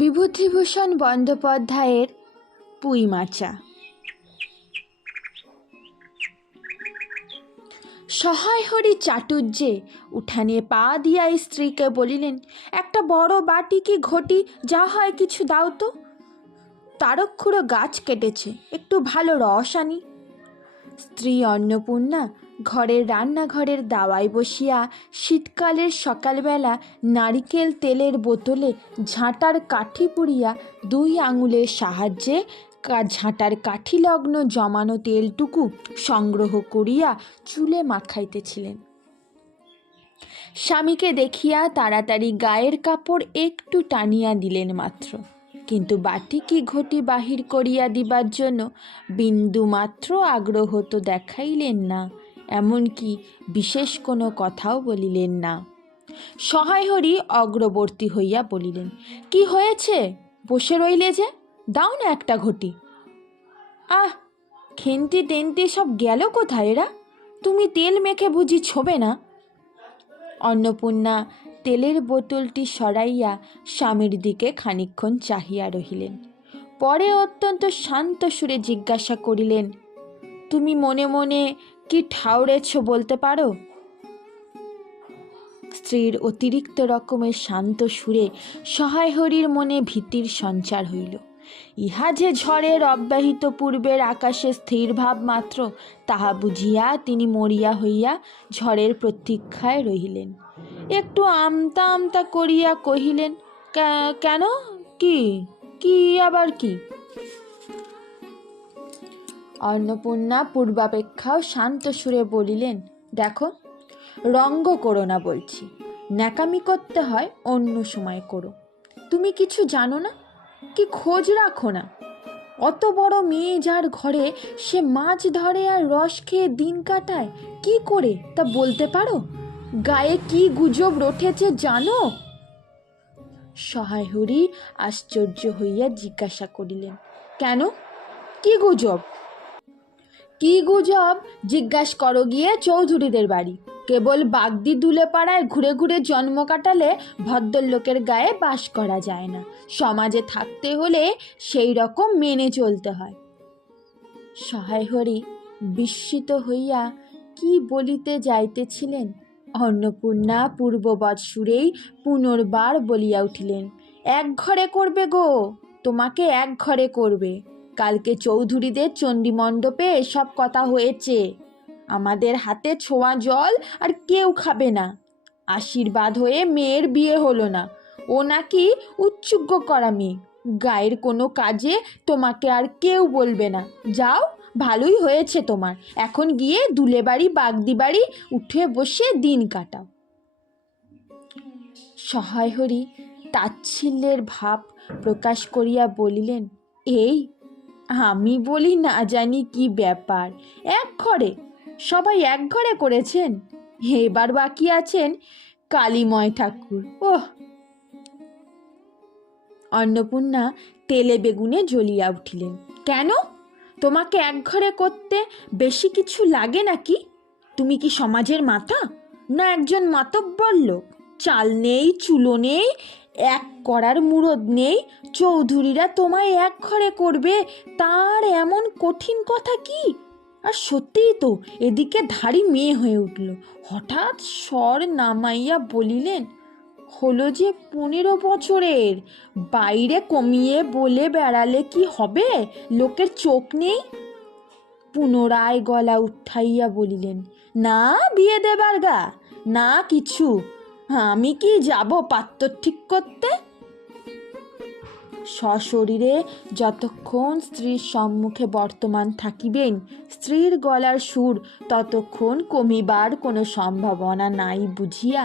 বিভূতিভূষণ বন্দ্যোপাধ্যায়ের পুঁইমাচা। সহায় হরি চাটুর্যে উঠানে পা দিয়া স্ত্রীকে বলিলেন, একটা বড় বাটি কি ঘটি যা হয় কিছু দাও তো। তারক্ষুড়ো গাছ কেটেছে, একটু ভালো রস আনি। স্ত্রী অন্নপূর্ণা ঘরের রান্নাঘরের দাওয়ায় বসিয়া শীতকালের সকালবেলা নারিকেল তেলের বোতলে ঝাঁটার কাঠি পুড়িয়া 2 আঙুলের সাহায্যে ঝাঁটার কাঠি লগ্ন জমানো তেলটুকু সংগ্রহ করিয়া চুলে মাখাইতেছিলেন। স্বামীকে দেখিয়া তাড়াতাড়ি গায়ের কাপড় একটু টানিয়া দিলেন মাত্র, কিন্তু বাটি কি ঘটি বাহির করিয়া দিবার জন্য বিন্দুমাত্র আগ্রহ তো দেখাইলেন না, এমনকি বিশেষ কোনো কথাও বলিলেন না। সহায় হরি অগ্রবর্তী হইয়া বলিলেন, কি হয়েছে, বসে রইলে যে, দাও না একটা ঘটি। আহ, খেন্তি টেন্তি সব গেল কোথায় এরা? তুমি তেল মেখে বুঝি ছোবে না? অন্নপূর্ণা তেলের বোতলটি সরাইয়া স্বামীর দিকে খানিকক্ষণ চাহিয়া রহিলেন। পরে অত্যন্ত শান্ত সুরে জিজ্ঞাসা করিলেন, তুমি মনে মনে কি ঠাউরেছ বলতে পারো? স্ত্রীর অতিরিক্ত রকমের শান্ত সুরে সহায় হরির মনে ভীতির সঞ্চার হইল। ইহা যে ঝড়ের অব্যাহিত পূর্বের আকাশে স্থির ভাব মাত্র, তাহা বুঝিয়া তিনি মরিয়া হইয়া ঝড়ের প্রতীক্ষায় রহিলেন। একটু আমতা আমতা করিয়া কহিলেন, কেন, কি কি আবার কি? অন্নপূর্ণা পূর্বাপেক্ষাও শান্ত সুরে বলিলেন, দেখো, রঙ্গ করো না বলছি, ন্যাকামি করতে হয় অন্য সময় করো। তুমি কিছু জানো না, কি খোঁজ রাখো না? অত বড় মেয়ে যার ঘরে, সে মাছ ধরে আর রস খেয়ে দিন কাটায়, কি করে তা বলতে পারো? গায়ে কি গুজব রটেছে জানো? সহায় হরি আশ্চর্য হইয়া জিজ্ঞাসা করিলেন, কেন, কি গুজব? কি গুজব জিজ্ঞাসা করো গিয়ে চৌধুরীদের বাড়ি। কেবল বাগদি দুলে পাড়ায় ঘুরে ঘুরে জন্ম কাটালে ভদ্রলোকের গায়ে বাস করা যায় না, সমাজে থাকতে হলে সেই রকম মেনে চলতে হয়। সহায় হরি বিস্মিত হইয়া কি বলিতে যাইতেছিলেন, অন্নপূর্ণা পূর্ববৎ সুরেই পুনর্বার বলিয়া উঠিলেন, এক ঘরে করবে গো, তোমাকে এক ঘরে করবে। কালকে চৌধুরীদের চণ্ডী মণ্ডপে এসব কথা হয়েছে। আমাদের হাতে ছোঁয়া জল আর কেউ খাবে না। আশীর্বাদ হয়ে মেয়ের বিয়ে হলো না, ও নাকি উচ্চুজ্ঞ করা মেয়ে। গায়ের কোনো কাজে তোমাকে আর কেউ বলবে না। যাও, ভালোই হয়েছে তোমার, এখন গিয়ে দুলে বাড়ি বাগদি বাড়ি উঠে বসে দিন কাটাও। সহায় হরি তাচ্ছিল্যের ভাব প্রকাশ করিয়া বলিলেন, এই আমি বলি না জানি কি ব্যাপার, এক ঘরে সবাই এক ঘরে করেছেন, এবার বাকি আছেন কালীময় ঠাকুর। ওহ! অন্নপূর্ণা তেলে বেগুনে জ্বলিয়া উঠিলেন, কেন, তোমাকে এক ঘরে করতে বেশি কিছু লাগে নাকি? তুমি কি সমাজের মাথা, না একজন মাতব্বর লোক? চাল নেই, চুলো নেই, এক করার মুরদ নেই, চৌধুরীরা তোমায় এক ঘরে করবে, তার এমন কঠিন কথা কি? আর সত্যিই তো এদিকে ধাড়ি মেয়ে হয়ে উঠল। হঠাৎ স্বর নামাইয়া বলিলেন, হলো যে 15 বছরের, বাইরে কমিয়ে বলে বেড়ালে কি হবে, লোকের চোখ নেই? পুনরায় গলা উঠাইয়া বলিলেন, না বিয়ে দেবার গা, না কিছু, আমি কি যাব পাত্র ঠিক করতে? সশরীরে যতক্ষণ স্ত্রীর সম্মুখে বর্তমান থাকিবেন, স্ত্রীর গলার সুর ততক্ষণ কমিবার কোনো সম্ভাবনা নাই বুঝিয়া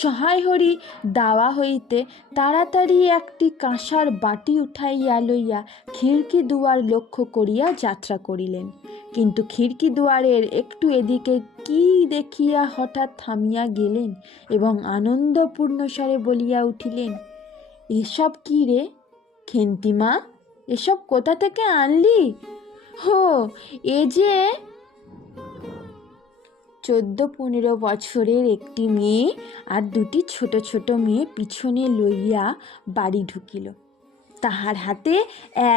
সহায় হরি দাওয়া হইতে তাড়াতাড়ি একটি কাঁসার বাটি উঠাইয়া লইয়া খিড়কি দুয়ার লক্ষ্য করিয়া যাত্রা করিলেন। কিন্তু খিড়কি দুয়ারের একটু এদিকে কি দেখিয়া হঠাৎ থামিয়া গেলেন এবং আনন্দপূর্ণ স্বরে বলিয়া উঠিলেন, এসব কি রে খেন্তিমা, এসব কোথা থেকে আনলি? হো, এ যে 14-15 বছরের একটি মেয়ে আর 2টি ছোট ছোট মেয়ে পিছনে লইয়া বাড়ি ঢুকিল। তাহার হাতে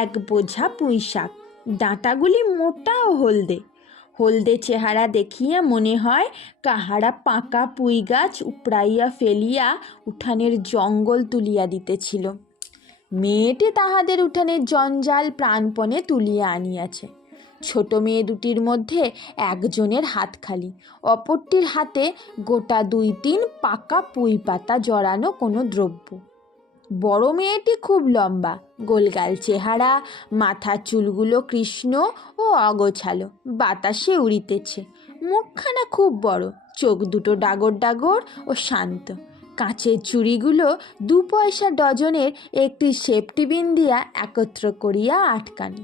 এক বোঝা পুঁই শাক, ডাঁটাগুলি মোটা ও হলদে। হলদে চেহারা দেখিয়া মনে হয় কাহারা পাকা পুঁই গাছ উপড়াইয়া ফেলিয়া উঠানের জঙ্গল তুলিয়া দিতেছিল। মেয়েটি তাহাদের উঠানের জঞ্জাল প্রাণপণে তুলিয়া আনিয়াছে। ছোট মেয়ে দুটির মধ্যে একজনের হাত খালি, অপরটির হাতে গোটা 2-3 পাকা পুঁই পাতা জড়ানো কোনো দ্রব্য। বড় মেয়েটি খুব লম্বা, গোলগাল চেহারা, মাথার চুলগুলো কৃষ্ণ ও অগোছালো, বাতাসে উড়িতেছে। মুখখানা খুব বড়, চোখ দুটো ডাগর ডাগর ও শান্ত। কাঁচের চুড়িগুলো 2 পয়সা ডজনের একটি সেফটি পিন দিয়া একত্র করিয়া আটকানো।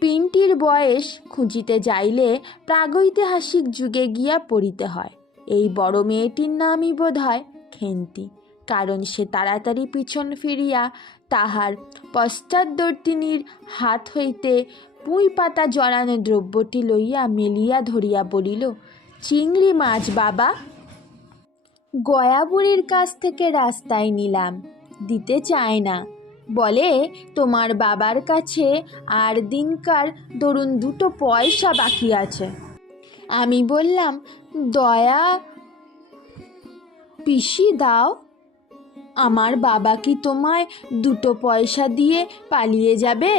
পিনটির বয়স খুঁজিতে যাইলে প্রাগৈতিহাসিক যুগে গিয়া পড়িতে হয়। এই বড় মেয়েটির নামই বোধ হয় খেন্তি, কারণ সে তাড়াতাড়ি পিছন ফিরিয়া তাহার পশ্চাদ্বর্তিনীর হাত হইতে পুঁই পাতা জড়ানো দ্রব্যটি লইয়া মেলিয়া ধরিয়া বলিল, চিংড়ি মাছ বাবা। গয়া বুড়ির কাছ থেকে রাস্তায় নিলাম, দিতে চায় না, বলে তোমার বাবার কাছে আর দিনকার ধরুন 2 পয়সা বাকি আছে। আমি বললাম, দয়া পিসি দাও, আমার বাবা কি তোমায় 2 পয়সা দিয়ে পালিয়ে যাবে?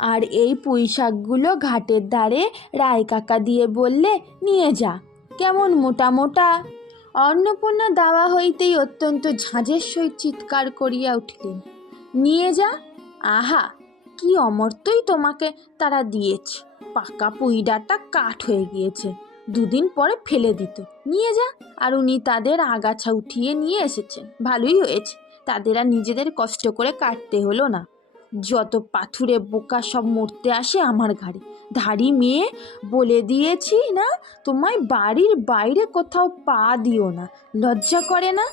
আর এই পুঁই শাকগুলো ঘাটের ধারে রায় কাকা দিয়ে বললে নিয়ে যা, কেমন মোটা মোটা। অন্নপূর্ণা দাওয়া হইতেই অত্যন্ত ঝাঁঝের সহিত চিৎকার করিয়া উঠিলেন, নিয়ে যা? আহা, কি অমর্ত্যই তোমাকে তারা দিয়েছে। পাকা পুঁই ডাঁটা কাঠ হয়ে গিয়েছে, 2 দিন পরে ফেলে দিত, নিয়ে যা। আর উনি তাদের আগাছা উঠিয়ে নিয়ে এসেছেন, ভালোই হয়েছে, তাদের আর নিজেদের কষ্ট করে কাটতে হলো না। যত পাথুরে বোকা সব মরতে আসে আমার ঘাড়ে। ধাড়ি মেয়ে, বলে দিয়েছি না তোমায় বাড়ির বাইরে কোথাও পা দিও না, লজ্জা করে না?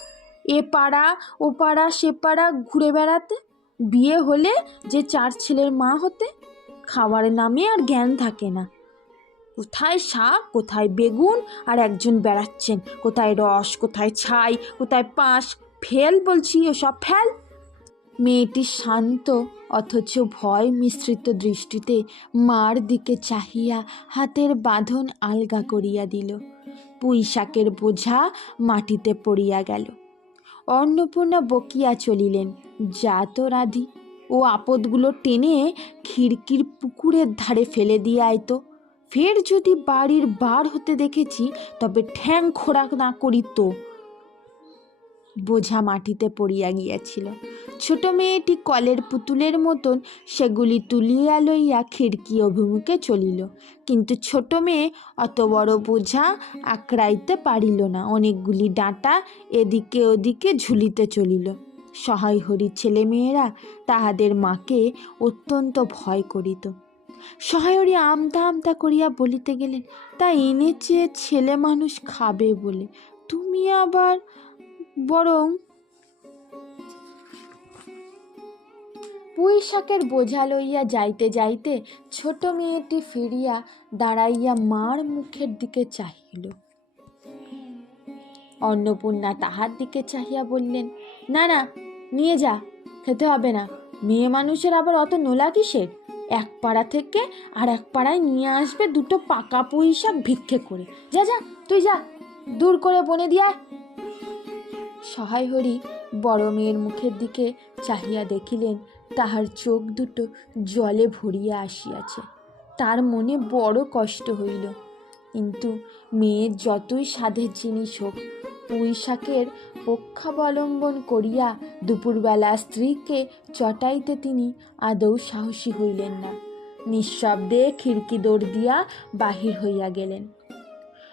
এ পাড়া ও পাড়া সে পাড়া ঘুরে বেড়াতে, বিয়ে হলে যে 4 ছেলের মা হতে, খাওয়ার নামে আর জ্ঞান থাকে না। কোথায় শাক, কোথায় বেগুন, আর একজন বেড়াচ্ছেন কোথায় রস, কোথায় ছাই, কোথায় পাঁশ। ফেল বলছি, ওসব ফেল। মেয়েটি শান্ত অথচ ভয় মিশ্রিত দৃষ্টিতে মার দিকে চাহিয়া হাতের বাঁধন আলগা করিয়া দিল। পুঁই শাকের বোঝা মাটিতে পড়িয়া গেল। অন্নপূর্ণা বকিয়া চলিলেন, যা তো রাধি, ও আপদগুলো টেনে খিড়কির পুকুরের ধারে ফেলে দিয়ে আইতো। ফের যদি বাড়ির বার হতে দেখেছি তবে ঠ্যাং খোরাক না করি তো। বোঝা মাটিতে পড়িয়া গিয়াছিল। ছোট মেয়েটি কলের পুতুলের মতন সেগুলি তুলিয়া লইয়া খিড়কি অভিমুখে চলিল, কিন্তু ছোট মেয়ে অত বড় বোঝা আঁকড়াইতে পারিল না। অনেকগুলি ডাঁটা এদিকে ওদিকে ঝুলিতে চলিল। সহায় হরি ছেলেমেয়েরা তাহাদের মাকে অত্যন্ত ভয় করিত। সহায় হরি আমতা আমতা করিয়া বলিতে গেলেন, তা এনেছে ছেলে মানুষ খাবে বলে, তুমি আবার বরং। পুঁই শাকের বোঝা লইয়া যাইতে যাইতে ছোট মেয়েটি ফিরিয়া দাঁড়াইয়া মার মুখের দিকে চাহিল। অন্নপূর্ণা তাহার দিকে চাহিয়া বললেন, না না, নিয়ে যা, খেতে হবে না। মেয়ে মানুষের আবার অত নোলা কিসের? এক পাড়া থেকে আর এক পাড়ায় নিয়ে আসবে 2 পাকা পুঁই শাক ভিক্ষে করে। যা যা, তুই যা, দূর করে বনে দিয়া। সহায় হরি বড় মেয়ের মুখের দিকে চাহিয়া দেখিলেন তাহার চোখ দুটো জলে ভরিয়া আসিয়াছে। তার মনে বড় কষ্ট হইল, কিন্তু মেয়ের যতই সাধের জিনিস হোক, পুঁই শাকের পক্ষাবলম্বন করিয়া দুপুরবেলা স্ত্রীকে চটাইতে তিনি আদৌ সাহসী হইলেন না। নিঃশব্দে খিড়কি দৌড় দিয়া বাহির হইয়া গেলেন।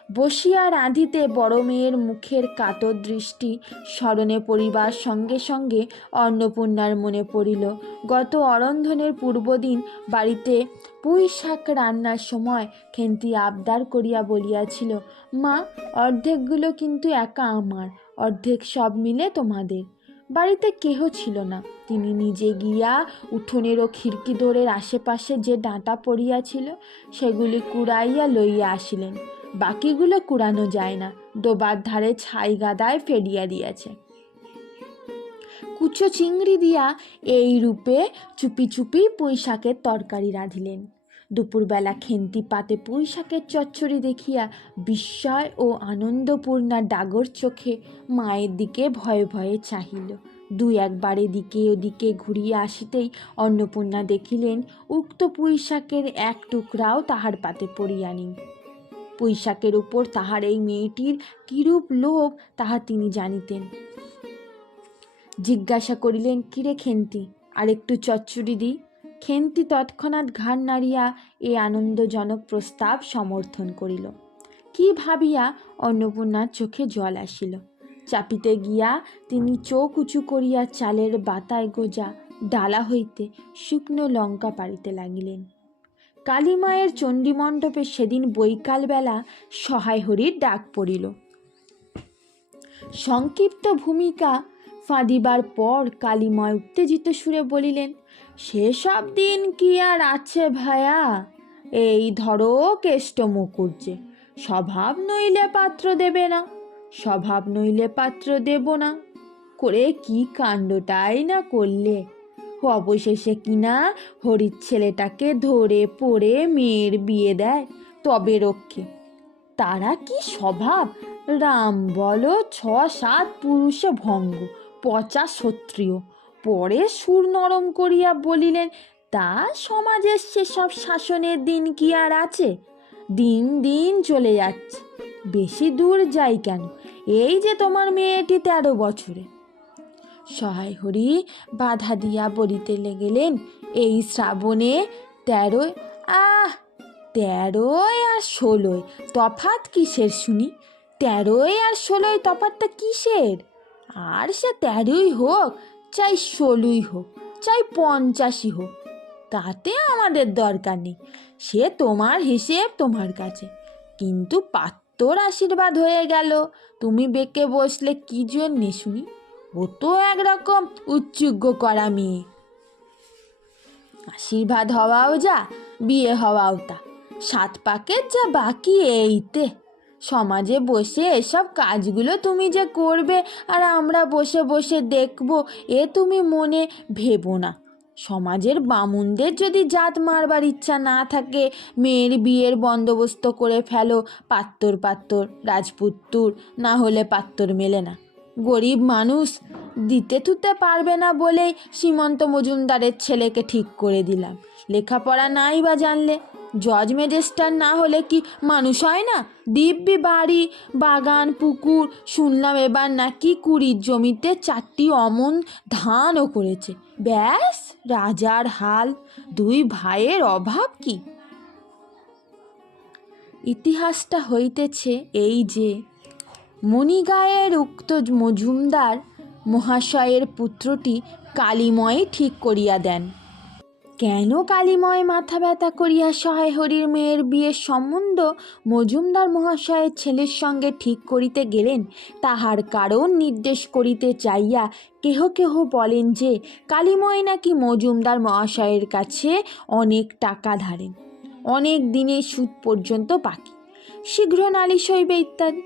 বসিয়া রাঁধিতে বড় মেয়ের মুখের কাতর দৃষ্টি স্মরণে পড়িবার সঙ্গে সঙ্গে অন্নপূর্ণার মনে পড়িল গত অরন্ধনের পূর্বদিন বাড়িতে পুঁই শাক রান্নার সময় খেন্তি আবদার করিয়া বলিয়াছিল, মা, অর্ধেকগুলো কিন্তু একা আমার, অর্ধেক সব মিলে তোমাদের। বাড়িতে কেহ ছিল না। তিনি নিজে গিয়া উঠোনের ও খিড়কি দোরের আশেপাশে যে ডাঁটা পড়িয়াছিল সেগুলি কুড়াইয়া লইয়া আসিলেন। বাকিগুলো কুড়ানো যায় না, ডোবার ধারে ছাই গাদায় ফেলিয়া দিয়াছে। কুচো চিংড়ি দিয়া এই রূপে চুপি চুপি পুঁই শাকের তরকারি রাঁধিলেন। দুপুরবেলা খেন্তি পাতে পুঁই শাকের চচ্চড়ি দেখিয়া বিস্ময় ও আনন্দপূর্ণা ডাগর চোখে মায়ের দিকে ভয়ে ভয়ে চাহিল। দুই একবার এদিকে ওদিকে ঘুরিয়া আসিতেই অন্নপূর্ণা দেখিলেন উক্ত পুঁই শাকের এক টুকরাও তাহার পাতে পড়িয়া নেই। পুঁই শাকের উপর তাহার এই মেয়েটির কিরূপ লোভ তাহা তিনি জানিতেন। জিজ্ঞাসা করিলেন, কিরে খেন্তি, আর একটু চচ্চড়ি দিই? খেন্তি তৎক্ষণাৎ ঘাড় নাড়িয়া এ আনন্দজনক প্রস্তাব সমর্থন করিল। কি ভাবিয়া অন্নপূর্ণার চোখে জল আসিল। চাপিতে গিয়া তিনি চোখ উঁচু করিয়া চালের বাতায় গোজা ডালা হইতে শুকনো লঙ্কা পাড়িতে লাগিলেন। কালীমায়ের চণ্ডীমণ্ডপে সেদিন বৈকালবেলা সহায় হরির ডাক পড়িল। সংক্ষিপ্ত ভূমিকা ফাঁদিবার পর কালীময় উত্তেজিত সুরে বলিলেন, সেসব দিন কি আর আছে ভায়া? এই ধরো কেষ্ট মুকুর্জে, স্বভাব নইলে পাত্র দেবে না, স্বভাব নইলে পাত্র দেব না করে কি কাণ্ডটাই না করলে। অবশেষে কিনা হরির ছেলেটাকে ধরে পড়ে মেয়ের বিয়ে দেয়, তবে রক্ষে। তারা কি স্বভাব! রাম বলো 6-7 পুরুষে ভঙ্গ, পচা ক্ষত্রিয়। পরে সুর নরম করিয়া বলিলেন, তা সমাজের সেসব শাসনের দিন কি আর আছে? দিন দিন চলে যাচ্ছে, বেশি দূর যাই কেন, এই যে তোমার মেয়েটি 13 বছরে। সহায় হরি বাধা দিয়া বলিতে লেগেলেন, এই শ্রাবণে 13। 13 আর 16 তফাৎ কিসের শুনি? 13 আর 16 তফাৎটা কিসের? আর সে 13ই হোক, চাই 16ই হোক, চাই 85ই হোক, তাতে আমাদের দরকার নেই। সে তোমার হিসেব তোমার কাছে, কিন্তু পাত্তর আশীর্বাদ হয়ে গেল, তুমি বেঁকে বসলে কি জন্যে শুনি? ও তো একরকম উচ্চুগ্য করা মেয়ে। আশীর্বাদ হওয়াও যা, বিয়ে হওয়াও তা, 7 পাকের যা বাকি এইতে। সমাজে বসে এসব কাজগুলো তুমি যে করবে আর আমরা বসে বসে দেখব, এ তুমি মনে ভেবো না। সমাজের বামুনদের যদি জাত মারবার ইচ্ছা না থাকে, মেয়ের বিয়ের বন্দোবস্ত করে ফেলো, পাত্তর রাজপুত্তুর না হলে পাত্তর মেলে না। গরিব মানুষ, দিতে থুতে পারবে না বলেই সীমন্ত মজুমদারের ছেলেকে ঠিক করে দিলাম। লেখাপড়া নাই বা জানলে, জজ ম্যাজিস্ট্রেট না হলে কি মানুষ হয় না? দিব্যি বাড়ি, বাগান, পুকুর, শুনলাম এবার নাকি 20 জমিতে 4টি অমন ধানও করেছে। ব্যাস রাজার হাল, 2 ভাইয়ের অভাব কি? ইতিহাসটা হইতেছে এই যে, মণিগায়ের উক্ত মজুমদার মহাশয়ের পুত্রটি কালীময় ঠিক করিয়া দেন। কেন কালীময় মাথা ব্যথা করিয়া সহায় হরির মেয়ের বিয়ের সম্বন্ধ মজুমদার মহাশয়ের ছেলের সঙ্গে ঠিক করিতে গেলেন, তাহার কারণ নির্দেশ করিতে চাইয়া কেহ কেহ বলেন যে কালীময় নাকি মজুমদার মহাশয়ের কাছে অনেক টাকা ধারেন, অনেক দিনের সুদ পর্যন্ত বাকি, শীঘ্র নালিশ হইবে ইত্যাদি।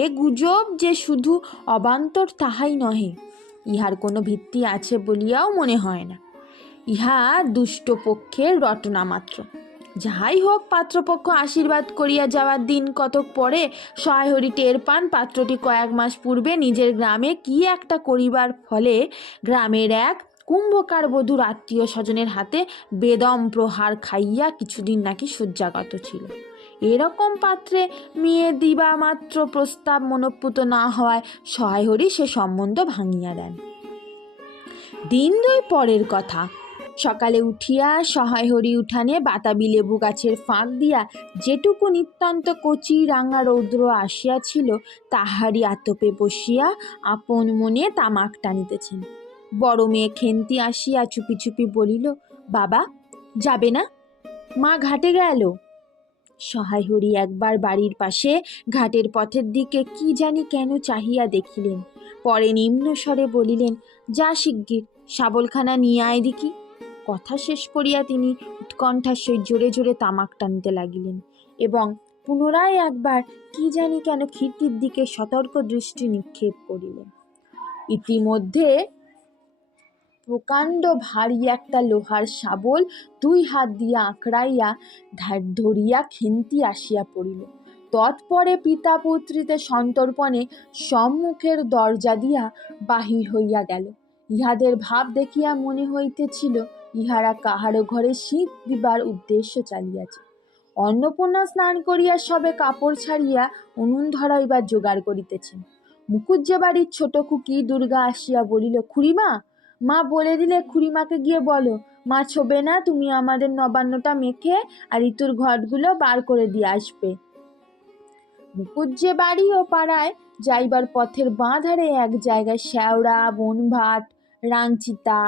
এ গুজব যে শুধু অবান্তর তাহাই নহে, ইহার কোনো ভিত্তি আছে বলিয়াও মনে হয় না। ইহা দুষ্ট পক্ষের রটনা মাত্র। যাহাই হোক, পাত্রপক্ষ আশীর্বাদ করিয়া যাওয়ার দিন কতক পরে সহায় হরি টের পান পাত্রটি কয়েক মাস পূর্বে নিজের গ্রামে কি একটা করিবার ফলে গ্রামের এক কুম্ভকার বধূর আত্মীয় স্বজনের হাতে বেদম প্রহার খাইয়া কিছুদিন নাকি শয্যাগত ছিল। এরকম পাত্রে মেয়ে দিবা মাত্র প্রস্তাব মনোপুত না হওয়ায় সহায় হরি সে সম্বন্ধ ভাঙিয়া দেন। দিন 2 পরের কথা, সকালে উঠিয়া সহায় হরি উঠানে বাতাবি লেবু গাছের ফাঁক দিয়া যেটুকু নিতান্ত কচি রাঙা রৌদ্র আসিয়াছিল, তাহারই আতপে বসিয়া আপন মনে তামাক টানিতেছেন। বড় মেয়ে খেন্তি আসিয়া চুপি চুপি বলিল, বাবা যাবে না? মা ঘাটে গেল। সহায় হরি একবার বাড়ির পাশে ঘাটের পথের দিকে কি জানি কেন চাহিয়া দেখিলেন, পরে নিম্ন স্বরে বলিলেন, যা শিগগির শাবলখানা নিয়ে আয় দেখি। কথা শেষ করিয়া তিনি উৎকণ্ঠার সহিত জোরে জোরে তামাক টানিতে লাগিলেন এবং পুনরায় একবার কি জানি কেন খিড়কির দিকে সতর্ক দৃষ্টি নিক্ষেপ করিলেন। ইতিমধ্যে প্রকাণ্ড ভারী একটা লোহার শাবল 2 হাত দিয়া আঁকড়াইয়া ধরিয়া খেন্তি আসিয়া পড়িল। তৎপরে পিতা পুত্রীতে সন্তর্পণে সম্মুখের দরজা দিয়া বাহির হইয়া গেল। ইহাদের ভাব দেখিয়া মনে হইতেছিল ইহারা কাহারো ঘরে শীত দিবার উদ্দেশ্য চালিয়াছে। অন্নপূর্ণা স্নান করিয়া সবে কাপড় ছাড়িয়া উনুন ধরাইবার জোগাড় করিতেছেন। মুকুজ্জে বাড়ির ছোট খুকি দুর্গা আসিয়া বলিল, খুড়িমা, মা বলে দিলে খুড়িমাকে গিয়ে বলো, মা ছোবে না, তুমি আমাদের নবান্নটা মেখে আর ঋতুর ঘটগুলো বার করে দিয়ে আসবে। মুকুজ্জে বাড়ি ও পাড়ায় যাইবার পথের বাঁ ধারে এক জায়গায় শ্যাওড়া, বনভাট, রাংচিতা,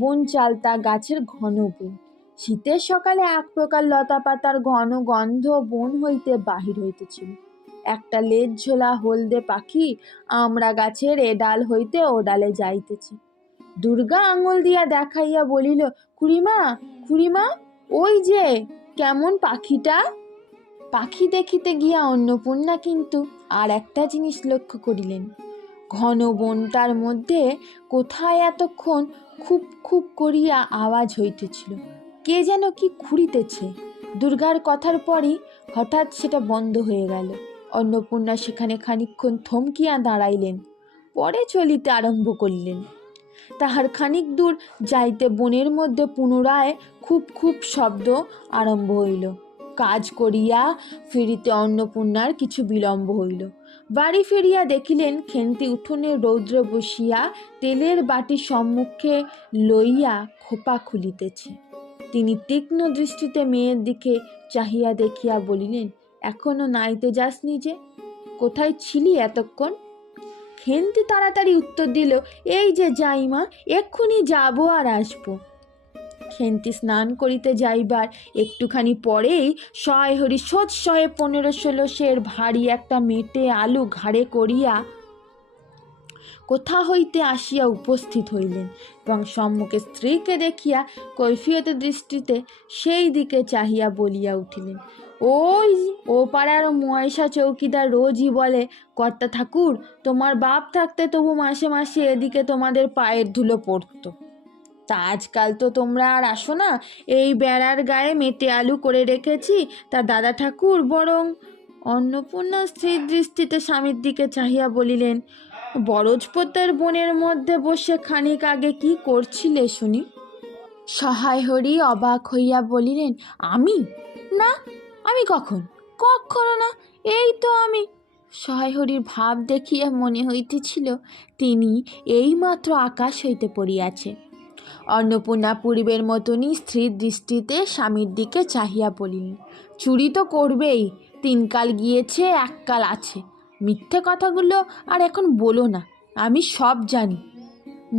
বনচালতা গাছের ঘন বন। শীতের সকালে এক প্রকার লতা পাতার ঘন গন্ধ বন হইতে বাহির হইতেছিল। একটা লেজ ঝোলা হলদে পাখি আমড়া গাছের এ ডাল হইতে ও ডালে যাইতেছে। দুর্গা আঙুল দিয়া দেখাইয়া বলিল, খুড়িমা, খুড়িমা, ওই যে কেমন পাখিটা। পাখি দেখিতে গিয়া অন্নপূর্ণা কিন্তু আর একটা জিনিস লক্ষ্য করিলেন। ঘন বনটার মধ্যে কোথায় এতক্ষণ খুব খুব করিয়া আওয়াজ হইতেছিল, কে যেন কি খুঁড়িতেছে। দুর্গার কথার পরই হঠাৎ সেটা বন্ধ হয়ে গেল। অন্নপূর্ণা সেখানে খানিকক্ষণ থমকিয়া দাঁড়াইলেন, পরে চলিতে আরম্ভ করিলেন। তাহার খানিক দূর যাইতে বনের মধ্যে পুনরায় খুব খুব শব্দ আরম্ভ হইল। কাজ করিয়া ফিরিতে অন্নপূর্ণার কিছু বিলম্ব হইল। বাড়ি ফিরিয়া দেখিলেন খেন্তি উঠোনে রৌদ্রে বসিয়া তেলের বাটি সম্মুখে লইয়া খোপা খুলিতেছে। তিনি তীক্ষ্ণ দৃষ্টিতে মেয়ের দিকে চাহিয়া দেখিয়া বলিলেন, এখনো নাইতে যাসনি যে? কোথায় ছিলি এতক্ষণ? খেন্তি তাড়াতাড়ি উত্তর দিল, এই যে যাইমা, এক্ষুনি যাবো আর আসবো। খেন্তি স্নান করিতে যাইবার একটুখানি পরেই শয়ে হরি 15-16 সের ভারী একটা মেটে আলু ঘাড়ে করিয়া কোথা হইতে আসিয়া উপস্থিত হইলেন এবং সম্মুখে স্ত্রীকে দেখিয়া কৈফিয়তের দৃষ্টিতে সেই দিকে চাহিয়া বলিয়া উঠিলেন, ওই ও পাড়ার ময়সা চৌকিদার রোজই বলে, কর্তা ঠাকুর, তোমার বাপ থাকতে তবু মাসে মাসে এদিকে তোমাদের পায়ের ধুলো পড়তো, তা আজকাল তো তোমরা আর আসো না। এই বেড়ার গায়ে মেটে আলু করে রেখেছি, তা দাদা ঠাকুর বরং। অন্নপূর্ণা স্ত্রীর দৃষ্টিতে স্বামীর দিকে চাহিয়া বলিলেন, বরজপোতার বনের মধ্যে বসে খানিক আগে কি করছিলে শুনি? সহায় হরি অবাক হইয়া বলিলেন, আমি? না, আমি কখনো না, এই তো আমি। সহায় হরির ভাব দেখিয়া মনে হইতেছিল তিনি এইমাত্র আকাশ হইতে পড়িয়াছে। অন্নপূর্ণা পূর্বের মতনই স্ত্রীর দৃষ্টিতে স্বামীর দিকে চাহিয়া বলিলেন, চুরি তো করবেই, 3 কাল গিয়েছে, 1 কাল আছে, মিথ্যে কথাগুলো আর এখন বলো না, আমি সব জানি।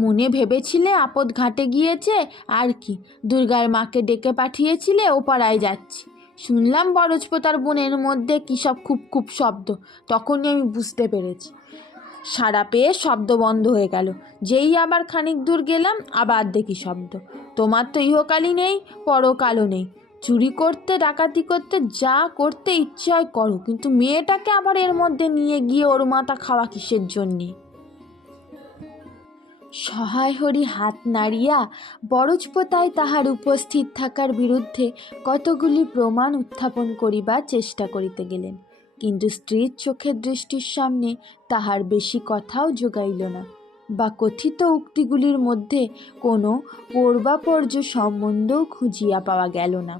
মনে ভেবেছিলে আপদ ঘাটে গিয়েছে, আর কি, দুর্গার মাকে ডেকে পাঠিয়েছিলে ও পাড়ায় যাচ্ছি। শুনলাম বরজপোতার বনের মধ্যে কী সব খুব খুব শব্দ, তখনই আমি বুঝতে পেরেছি। সাড়া পেয়ে শব্দ বন্ধ হয়ে গেল, যেই আবার খানিক দূর গেলাম আবার দেখি শব্দ। তোমার তো ইহকালই নেই, পরকালও নেই, চুরি করতে ডাকাতি করতে যা করতে ইচ্ছে হয় করো, কিন্তু মেয়েটাকে আবার এর মধ্যে নিয়ে গিয়ে ওর মাথা খাওয়া কিসের জন্যে? সহায় হরি হাত নাড়িয়া বরজপোতায় তাহার উপস্থিত থাকার বিরুদ্ধে কতগুলি প্রমাণ উত্থাপন করিবার চেষ্টা করিতে গেলেন, কিন্তু স্ত্রীর চোখের দৃষ্টির সামনে তাহার বেশি কথাও জোগাইল না, বা কথিত উক্তিগুলির মধ্যে কোনো পূর্বাপর্য সম্বন্ধও খুঁজিয়া পাওয়া গেল না।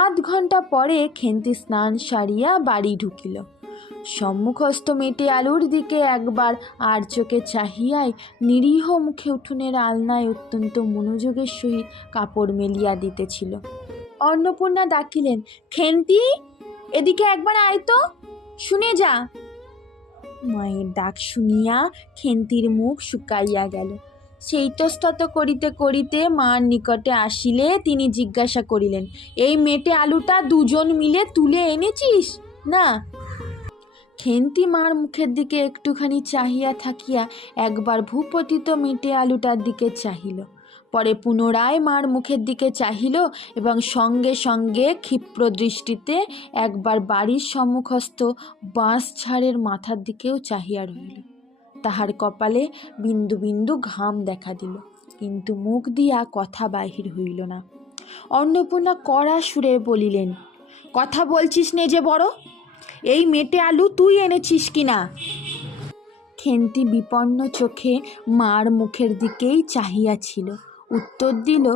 8 ঘণ্টা পরে খেন্তি স্নান সারিয়া বাড়ি ঢুকিল। সম্মুখস্থ মেটে আলুর দিকে একবার আর চোখে চাহিয়াই নিরীহ মুখে উঠোনের আলনায় অত্যন্ত মনোযোগের সহিত কাপড় মেলিয়া দিতেছিল। অন্নপূর্ণা ডাকিলেন, খেন্তি, এদিকে একবার আয় তো, শুনে যা। মায়ের ডাক শুনিয়া খেন্তির মুখ শুকাইয়া গেল। সেই ইতস্তত করিতে করিতে মার নিকটে আসিলে তিনি জিজ্ঞাসা করিলেন, এই মেটে আলুটা 2 জন মিলে তুলে এনেছিস না? খেন্তি মার মুখের দিকে একটুখানি চাহিয়া থাকিয়া একবার ভূপতিত মেটে আলুটার দিকে চাহিল, পরে পুনরায় মার মুখের দিকে চাহিল এবং সঙ্গে সঙ্গে ক্ষিপ্র দৃষ্টিতে একবার বাড়ির সম্মুখস্থ বাঁশ ঝাড়ের মাথার দিকেও চাহিয়া রহিল। তাহার কপালে বিন্দু বিন্দু ঘাম দেখা দিল। কিন্তু মুখ দিয়া কথা বাহির হইল না। অন্নপূর্ণা কড়া সুরে বলিলেন, কথা বলছিস নে যে বড়, এই মেটে আলু তুই এনেছিস কিনা? খেন্তি বিপন্ন চোখে মার মুখের দিকেই চাহিয়াছিল, উত্তর দিল,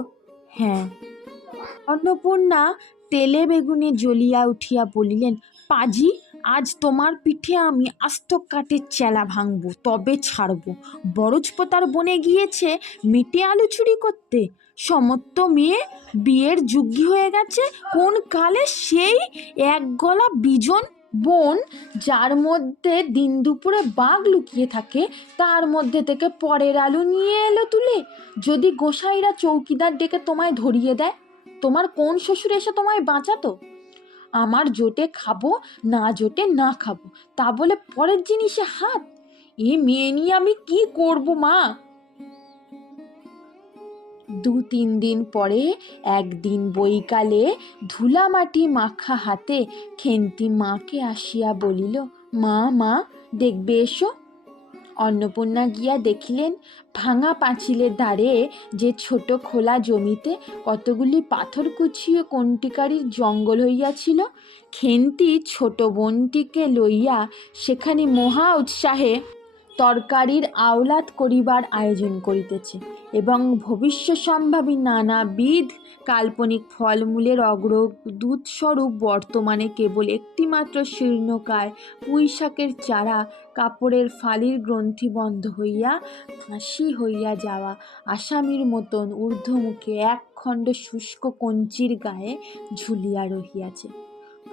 হ্যাঁ। অন্নপূর্ণা তেলে বেগুনে জ্বলিয়া উঠিয়া বলিলেন, পাজি, আজ তোমার পিঠে আমি আস্ত কাঠের চেলা ভাঙবো, তবে ছাড়বো। বরজপোতার বনে গিয়েছে মেটে আলু চুরি করতে। সমস্ত মেয়ে বিয়ের যোগ্যী হয়ে গেছে, কোন কালে সেই এক গলা বিজন বন, যার মধ্যে দিন দুপুরে বাঘ লুকিয়ে থাকে, তার মধ্যে থেকে পরের আলু নিয়ে এলো তুলে। যদি গোসাইরা চৌকিদার ডেকে তোমায় ধরিয়ে দেয়, তোমার কোন শ্বশুর এসে তোমায় বাঁচাতো? আমার জোটে খাবো, না জোটে না খাবো, তা বলে পরের জিনিসে হাত? এ মেয়ে নিয়ে আমি কি করব মা? 2-3 দিন পরে একদিন বৈকালে ধুলা মাটি মাখা হাতে খেন্তি মাকে আসিয়া বলিল, মা মা দেখবে এসো। অন্নপূর্ণা গিয়া দেখিলেন, ভাঙা পাঁচিলের ধারে যে ছোট খোলা জমিতে কতগুলি পাথর কুচিয়ে কণ্টিকারির জঙ্গল হইয়াছিল, খেন্তি ছোট বোনটিকে লইয়া সেখানে মহা উৎসাহে তরকারির আওলাদ করিবার আয়োজন করিতেছে এবং ভবিষ্যৎসম্ভাবী নানাবিধ কাল্পনিক ফলমূলের অগ্রদূতস্বরূপ বর্তমানে কেবল একটিমাত্র শীর্ণকায় পুঁইশাকের চারা, কাপড়ের ফালির গ্রন্থি বন্ধ হইয়া ফাঁসি হইয়া যাওয়া আসামির মতন ঊর্ধ্বমুখে একখণ্ড শুষ্ক কঞ্চির গায়ে ঝুলিয়া রহিয়াছে।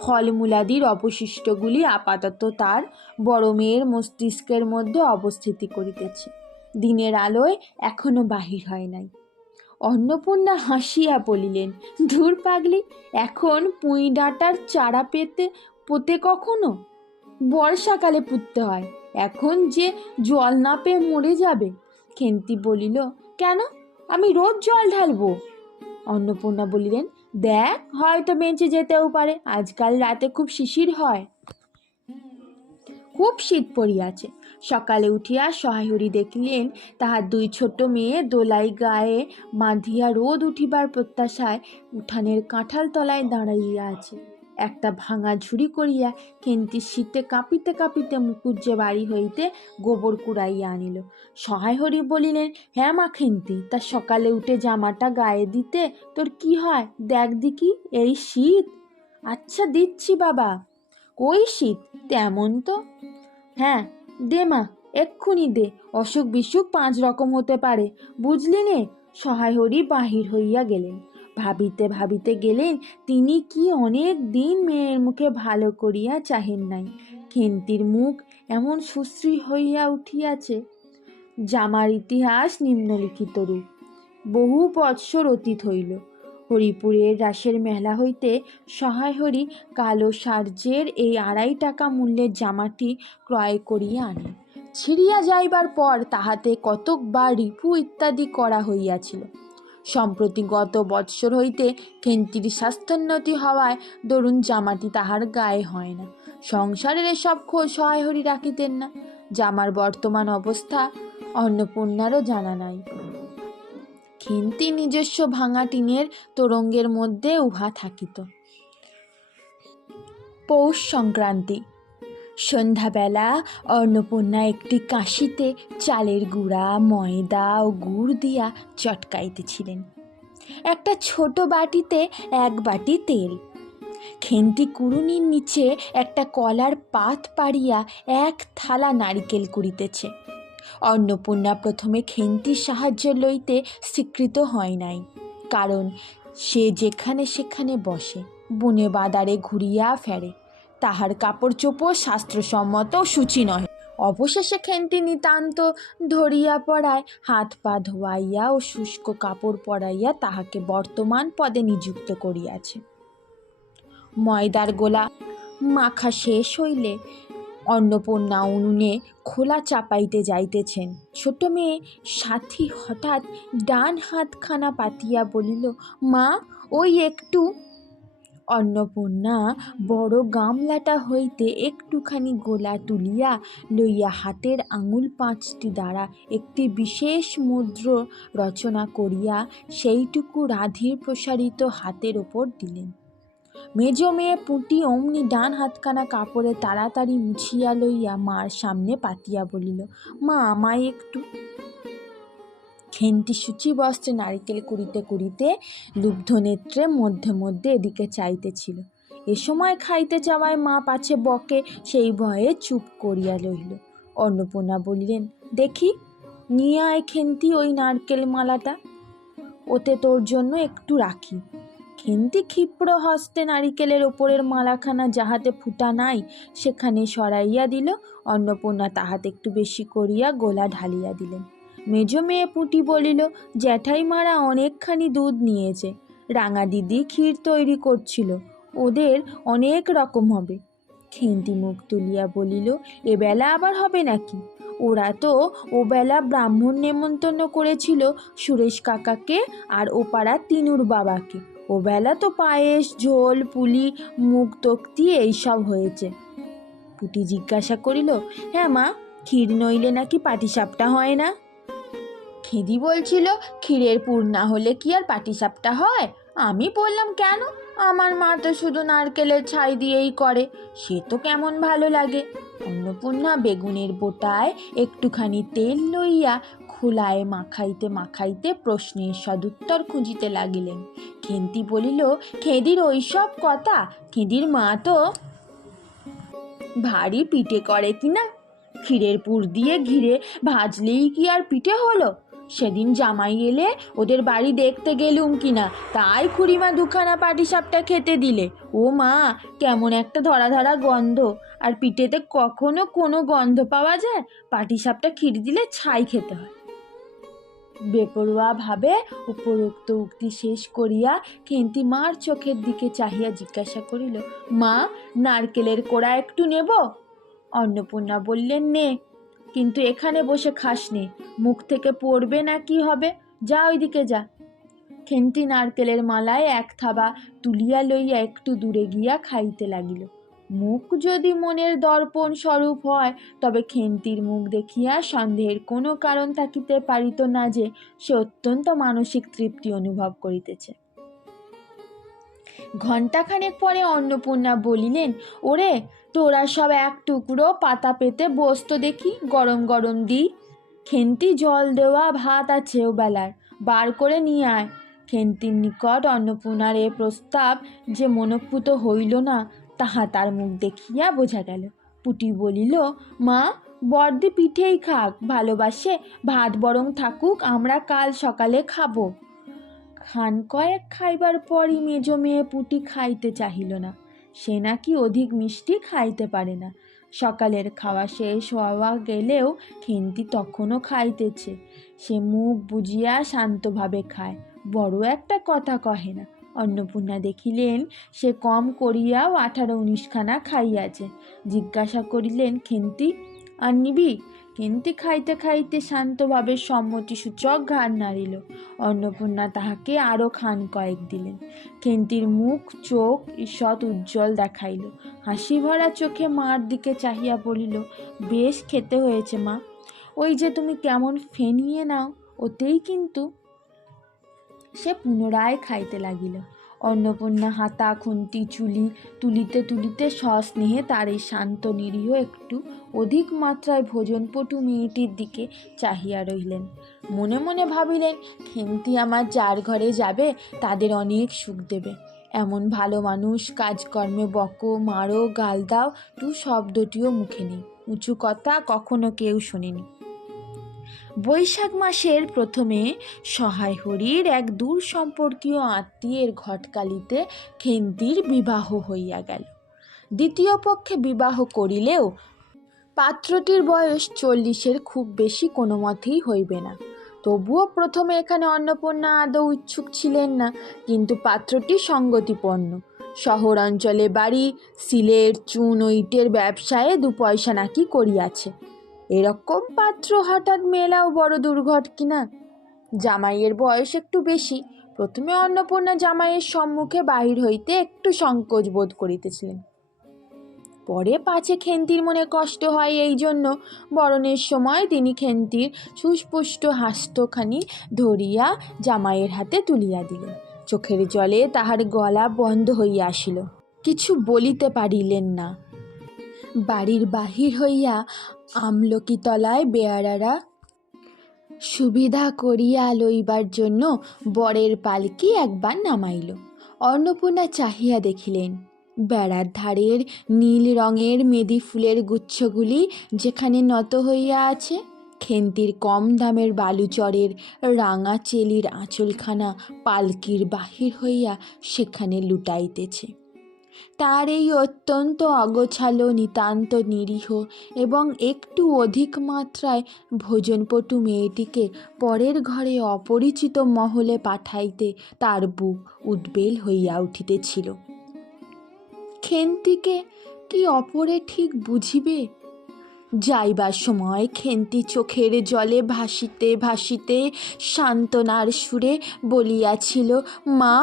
ফলমূলাদির অবশিষ্টগুলি আপাতত তার বড় মেয়ের মস্তিষ্কের মধ্যে অবস্থিতি করিতেছে, দিনের আলোয় এখনো বাহির হয় নাই। অন্নপূর্ণা হাসিয়া বলিলেন, ধুর পাগলি, এখন পুঁই ডাঁটার চারা পোতে কখনো? বর্ষাকালে পুঁততে হয়, এখন যে জল না পেয়ে মরে যাবে। খেন্তি বলিল, কেন, আমি রোজ জল ঢালবো? অন্নপূর্ণা বলিলেন, দেখ, হয়তো বেঁচে যেতেও পারে, আজকাল রাতে খুব শিশির হয়। খুব শীত পড়িয়াছে। সকালে উঠিয়া সহায়হরি দেখিলেন তাহার 2 ছোট মেয়ে দোলাই গায়ে বাঁধিয়া রোদ উঠিবার প্রত্যাশায় উঠানের কাঁঠাল তলায় দাঁড়াইয়া আছে। একটা ভাঙা ঝুড়ি করিয়া খেন্তি শীতে কাঁপিতে কাঁপিতে মুকুজ্জে বাড়ি হইতে গোবর কুড়াইয়া আনিল। সহায়হরি বলিলেন, হ্যাঁ মা খেন্তি, তা সকালে উঠে জামাটা গায়ে দিতে তোর কি হয় দেখ দেখি, এই শীত। আচ্ছা দিচ্ছি বাবা। কই শীত, তেমন তো। হ্যাঁ দে মা, এক্ষুনি দে, অসুখ বিসুখ 5 রকম হতে পারে, বুঝলি নে। সহায়হরি বাহির হইয়া গেলেন। ভাবিতে ভাবিতে গেলেন, তিনি কি অনেক দিন মেয়ের মুখে ভালো করিয়া চাহেন নাই। খেন্তির মুখ এমন সুশ্রী হইয়া উঠিয়াছে। জামার ইতিহাস নিম্নলিখিত রূপ। বহু বৎসর অতীত হইল। হরিপুরের রাসের মেলা হইতে সহায়হরি কালো সার্জের এই 2.5 টাকা মূল্যের জামাটি ক্রয় করিয়া আনেন। ছিঁড়িয়া যাইবার পর তাহাতে কতকবার রিপু ইত্যাদি করা হইয়াছিল। সম্প্রতি গত বৎসর হইতে খেন্তির স্বাস্থ্যোন্নতি হওয়ায় দরুন জামাটি তাহার গায়ে হয় না। সংসারের এসব খোঁজ সহায়হরি রাখিতেন না। জামার বর্তমান অবস্থা অন্নপূর্ণারও জানা নাই। খেন্তি নিজস্ব ভাঙা টিনের তোরঙ্গের মধ্যে উহা থাকিত। পৌষ সংক্রান্তি। সন্ধ্যাবেলা অন্নপূর্ণা একটি কাশিতে চালের গুঁড়া, ময়দা ও গুড় দিয়া চটকাইতেছিলেন। একটা ছোট বাটিতে 1 বাটি তেল। খেন্তি কুড়ুনির নিচে একটা কলার পাত পাড়িয়া 1 থালা নারিকেল কুড়িতেছে। অন্নপূর্ণা প্রথমে খেন্তির সাহায্য লইতে স্বীকৃত হয় নাই, কারণ সে যেখানে সেখানে বসে, বনে বাদারে ঘুরিয়া ফেরে, তাহার কাপড় চোপড় শাস্ত্রসম্মত সূচি নহে। অবশেষে খেন্তি নিতান্ত ধরিয়া পড়ায় হাত পা ধোয়াইয়া ও শুষ্ক কাপড় পরাইয়া তাহাকে বর্তমান পদে নিযুক্ত করিয়াছে। ময়দার গোলা মাখা শেষ হইলে অন্নপূর্ণা উনুনে খোলা চাপাইতে যাইতেছেন। ছোট মেয়ে সাথী হঠাৎ ডান হাতখানা পাতিয়া বলিল, মা, ওই একটু। অন্নপূর্ণা বড় গামলাটা হইতে একটুখানি গোলা তুলিয়া লইয়া হাতের আঙুল 5টি দ্বারা একটি বিশেষ মুদ্র রচনা করিয়া সেইটুকু রাধির প্রসারিত হাতের ওপর দিলেন। মেজ মেয়ে পুঁটি অমনি ডান হাতখানা কাপড়ে তাড়াতাড়ি মুছিয়া লইয়া মার সামনে পাতিয়া বলিল, মা আমায় একটু। খেন্তি সূচি বস্ত্রে নারিকেল কুড়িতে কুড়িতে লুব্ধ নেত্রে মধ্যে মধ্যে এদিকে চাইতেছিল। এ সময় খাইতে যাওয়ায় মা পাছে বকে, সেই ভয়ে চুপ করিয়া রহিল। অন্নপূর্ণা বলিলেন, দেখি নিয়ে আয় খেন্তি ওই নারকেল মালাটা, ওতে তোর জন্য একটু রাখি। খেন্তি ক্ষিপ্র হস্তে নারিকেলের ওপরের মালাখানা যাহাতে ফুটা নাই সেখানে সরাইয়া দিল। অন্নপূর্ণা তাহাতে একটু বেশি করিয়া গোলা ঢালিয়া দিলেন। মেজ মেয়ে পুঁটি বলিল, জ্যাঠাইমারা অনেকখানি দুধ নিয়েছে, রাঙা দিদি ক্ষীর তৈরি করছিল, ওদের অনেক রকম হবে। খেন্তি মুখ তুলিয়া বলিল, এবেলা আবার হবে নাকি? ওরা তো ওবেলা ব্রাহ্মণ নেমন্তন্ন করেছিল সুরেশ কাকাকে আর ওপাড়া তিনুর বাবাকে। ওবেলা তো পায়েস, ঝোল, পুলি, মুগ তক্তি এইসব হয়েছে। পুটি জিজ্ঞাসা করিল, হ্যাঁ মা, ক্ষীর নইলে নাকি পাটিসাপটা হয় না? খেদি বলছিল, ক্ষীরের পুর না হলে কি আর পাটিসাপটা হয়? আমি বললাম, কেন, আমার মা তো শুধু নারকেলের ছাই দিয়েই করে, সে তো কেমন ভালো লাগে। অন্নপূর্ণা বেগুনের বোটায় একটুখানি তেল লইয়া খোলায় মাখাইতে মাখাইতে প্রশ্নের সদুত্তর খুঁজিতে লাগিলেন। খেন্তি বলিল, খেদির ওইসব কথা, খেদির মা তো ভারী পিঠে করে কিনা? ক্ষীরের পুর দিয়ে ঘিরে ভাজলেই কি আর পিঠে হলো? সেদিন জামাই এলে ওদের বাড়ি দেখতে গেলুম কিনা, তাই খুড়িমা দুখানা পাটিসাপটা খেতে দিলে। ও মা, কেমন একটা ধরা ধরা গন্ধ, আর পিঠেতে কখনো কোনো গন্ধ পাওয়া যায়? পাটিসাপটা ক্ষীর দিলে ছাই খেতে হয়। বেপরোয়া ভাবে উপরোক্ত উক্তি শেষ করিয়া খেন্তি মার চোখের দিকে চাহিয়া জিজ্ঞাসা করিল, মা, নারকেলের কোড়া একটু নেব? অন্নপূর্ণা বললেন, নে, কিন্তু এখানে বসে খাস নে, মুখ থেকে পড়বে না কি হবে, যা ওইদিকে যা। খেন্তি নারকেলের মালায় এক থাবা তুলিয়া লইয়া একটু দূরে গিয়া খাইতে লাগিল। মুখ যদি মনের দর্পণ স্বরূপ হয়, তবে খেন্তির মুখ দেখিয়া সন্দেহের কোনো কারণ থাকিতে পারিত না যে সে অত্যন্ত মানসিক তৃপ্তি অনুভব করিতেছে। ঘণ্টাখানেক পরে অন্নপূর্ণা বলিলেন, ওরে, তোরা সব এক টুকরো পাতা পেতে বসত দেখি, গরম গরম দিই। খেন্তি জল দেওয়া ভাত আছে ওবেলার, বার করে নিয়ে আয়। খেন্তির নিকট অন্নপূর্ণার এ প্রস্তাব যে মনঃপূত হইল না, তাহা তার মুখ দেখিয়া বোঝা গেল। পুটি বলিল, মা, বড়দি পিঠেই খাক, ভালোবাসে, ভাত বরং থাকুক, আমরা কাল সকালে খাবো। খান কয়েক খাইবার পরই মেজ মেয়ে পুটি খাইতে চাহিল না। সে নাকি অধিক মিষ্টি খাইতে পারে না। সকালের খাওয়া শেষ হওয়া গেলেও খেন্তি তখনও খাইতেছে। সে মুখ বুজিয়া শান্তভাবে খায়, বড় একটা কথা কহে না। অন্নপূর্ণা দেখিলেন সে কম করিয়াও 18-19 খানা খাইয়াছে। জিজ্ঞাসা করিলেন, খেন্তি আর নিবি? খেন্তি খাইতে খাইতে শান্তভাবে সম্মতিসূচক ঘাড় নাড়িল। অন্নপূর্ণা তাহাকে আরও খান কয়েক দিলেন। খেন্তির মুখ চোখ ঈষৎ উজ্জ্বল দেখাইল। হাসি ভরা চোখে মার দিকে চাহিয়া বলিল, বেশ খেতে হয়েছে মা, ওই যে তুমি কেমন ফেনিয়ে নাও, ওতেই কিন্তু। সে পুনরায় খাইতে লাগিল। অন্নপূর্ণা হাতা খুন্তি চুলি তুলিতে তুলিতে সস্নেহে তার এই শান্ত নিরীহ একটু অধিক মাত্রায় ভোজনপটু মেয়েটির দিকে চাহিয়া রইলেন। মনে মনে ভাবিলেন, খেন্তি আমার যার ঘরে যাবে তাদের অনেক সুখ দেবে। এমন ভালো মানুষ, কাজকর্মে বকো, মারো, গাল দাও, টু শব্দটিও মুখে নেই, উঁচু কথা কখনো কেউ শোনেনি। বৈশাখ মাসের প্রথমে সহায় হরির এক দূর সম্পর্কীয় আত্মীয়ের ঘটকালিতে খেন্তির বিবাহ হইয়া গেল। দ্বিতীয় পক্ষে বিবাহ করিলেও পাত্রটির বয়স 40-এর খুব বেশি কোনো মতেই হইবে না। তবুও প্রথমে এখানে অন্নপূর্ণা আদৌ ইচ্ছুক ছিলেন না, কিন্তু পাত্রটি সঙ্গতিপন্ন। শহর অঞ্চলে বাড়ি, সিলেট চুন ও ইটের ব্যবসায়ে 2 পয়সা নাকি করিয়াছে। এরকম পাত্র হঠাৎ মেলাও বড় দুর্ঘট কিনা। জামাইয়ের বয়স একটু বেশি, প্রথমে অন্নপূর্ণা জামাইয়ের সম্মুখে বাহির হইতে একটু সংকোচ বোধ করিতেছিলেন। পরে পাছে খেন্তির মনে কষ্ট হয়, এই জন্য বরণের সময় তিনি খেন্তির সুস্পষ্ট হাস্তখানি ধরিয়া জামাইয়ের হাতে তুলিয়া দিলেন। চোখের জলে তাহার গলা বন্ধ হইয়া আসিল, কিছু বলিতে পারিলেন না। বাড়ির বাহির হইয়া আমলকিতলায় বেয়ারারা সুবিধা করিয়া লইবার জন্য বরের পালকি একবার নামাইল। অন্নপূর্ণা চাহিয়া দেখিলেন, বেড়ার ধারের নীল রঙের মেদি ফুলের গুচ্ছগুলি যেখানে নত হইয়া আছে, খেন্তির কম দামের বালুচরের রাঙা চেলির আঁচলখানা পালকির বাহির হইয়া সেখানে লুটাইতেছে। তার এই অত্যন্ত অগোছালো, নিতান্ত নিরীহ এবং একটু অধিক মাত্রায় ভোজনপটু মেয়েটিকে পরের ঘরে অপরিচিত মহলে পাঠাইতে তার বুক উদ্বেল হইয়া উঠিতেছিল। খেন্তিকে কি অপরে ঠিক বুঝিবে? যাইবার সময় খেন্তি চোখের জলে ভাসিতে ভাসিতে সান্ত্বনার সুরে বলিয়াছিল, মা,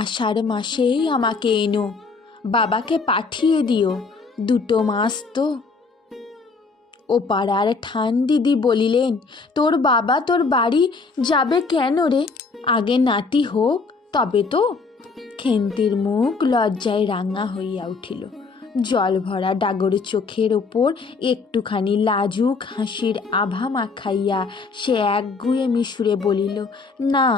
আষাঢ় মাসেই আমাকে এনো, বাবাকে পাঠিয়ে দিও, 2 মাস তো। ও পাড়ার ঠান দিদি বলিলেন, তোর বাবা তোর বাড়ি যাবে কেন রে? আগে নাতি হোক তবে তো। খেন্তির মুখ লজ্জায় রাঙা হইয়া উঠিল। জল ভরা ডাগর চোখের ওপর একটুখানি লাজুক হাসির আভা মাখাইয়া সে একগুঁয়েমি সুরে বলিল, না,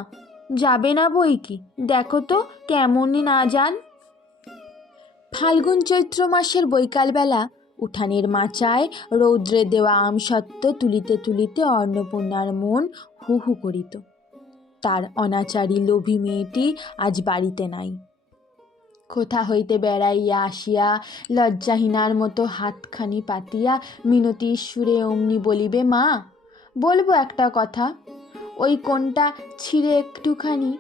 যাবে না বই কি, দেখো তো কেমন না যান। ফাল্গুন চৈত্র মাসের বৈকালবেলা উঠানের মাচায় রৌদ্রে দেওয়া আমসত্ত্ব তুলিতে তুলিতে অন্নপূর্ণার মন হু হু করিত। তার অনাচারী লোভী মেয়েটি আজ বাড়িতে নাই। কোথা হইতে বেড়াইয়া আসিয়া লজ্জাহীনার মতো হাতখানি পাতিয়া মিনতির সুরে অমনি বলিবে, মা, বলবো একটা কথা, ওই কোনটা ছিঁড়ে একটুখানি।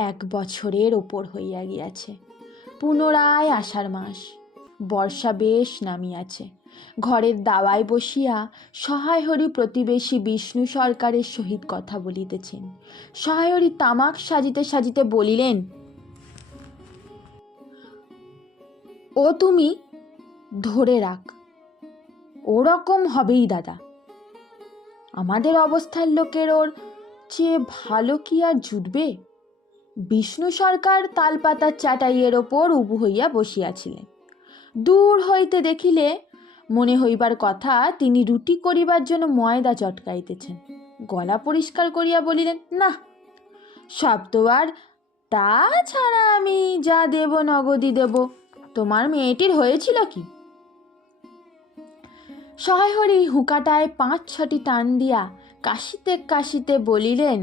1 বছরের ওপর হইয়া গিয়াছে। পুনরায় আষাঢ় মাস, বর্ষা বেশ নামিয়াছে। ঘরের দাওয়ায় বসিয়া সহায় হরি প্রতিবেশী বিষ্ণু সরকারের সহিত কথা বলিতেছেন। সহায় হরি তামাক সাজিতে সাজিতে বলিলেন, ও তুমি ধরে রাখ, ওরকম হবেই দাদা। আমাদের অবস্থার লোকের ওর চেয়ে ভালো কি আর জুটবে? বিষ্ণু সরকার তালপাতার চাটাইয়ের ওপর উবু হইয়া বসিয়াছিলেন। দূর হইতে দেখিলে মনে হইবার কথা তিনি রুটি করিবার জন্য ময়দা চটকাইতেছেন। গলা পরিষ্কার করিয়া বলিলেন, না, সব তো আর, তা ছাড়া আমি যা দেব নগদই দেব। তোমার মেয়েটির হয়েছিল কি? সহায় হরি হুঁকাটায় 5-6টি টান দিয়া কাশিতে কাশিতে বলিলেন,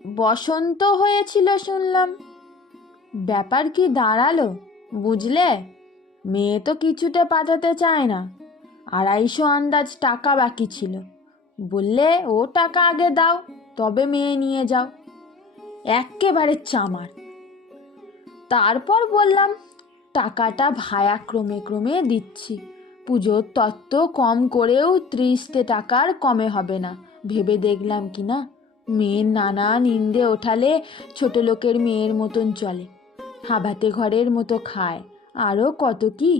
বসন্ত হয়েছিল শুনলাম। ব্যাপার কি দাঁড়ালো বুঝলে? মেয়ে তো কিছুতে পাঠাতে চায় না। 250 আন্দাজ টাকা বাকি ছিল। বললে ও টাকা আগে দাও, তবে মেয়ে নিয়ে যাও। এক্কেবারে চামার। তারপর বললাম, টাকাটা ভায়া ক্রমে ক্রমে দিচ্ছি। পুজোর তত্ত্ব কম করেও 30 টাকার কমে হবে না। ভেবে দেখলাম কি না, মেয়ের নানা নিন্দে ওঠালে ছোট লোকের মেয়ের মতন চলে, হাবাতে ঘরের মতো খায়, আরও কত কি।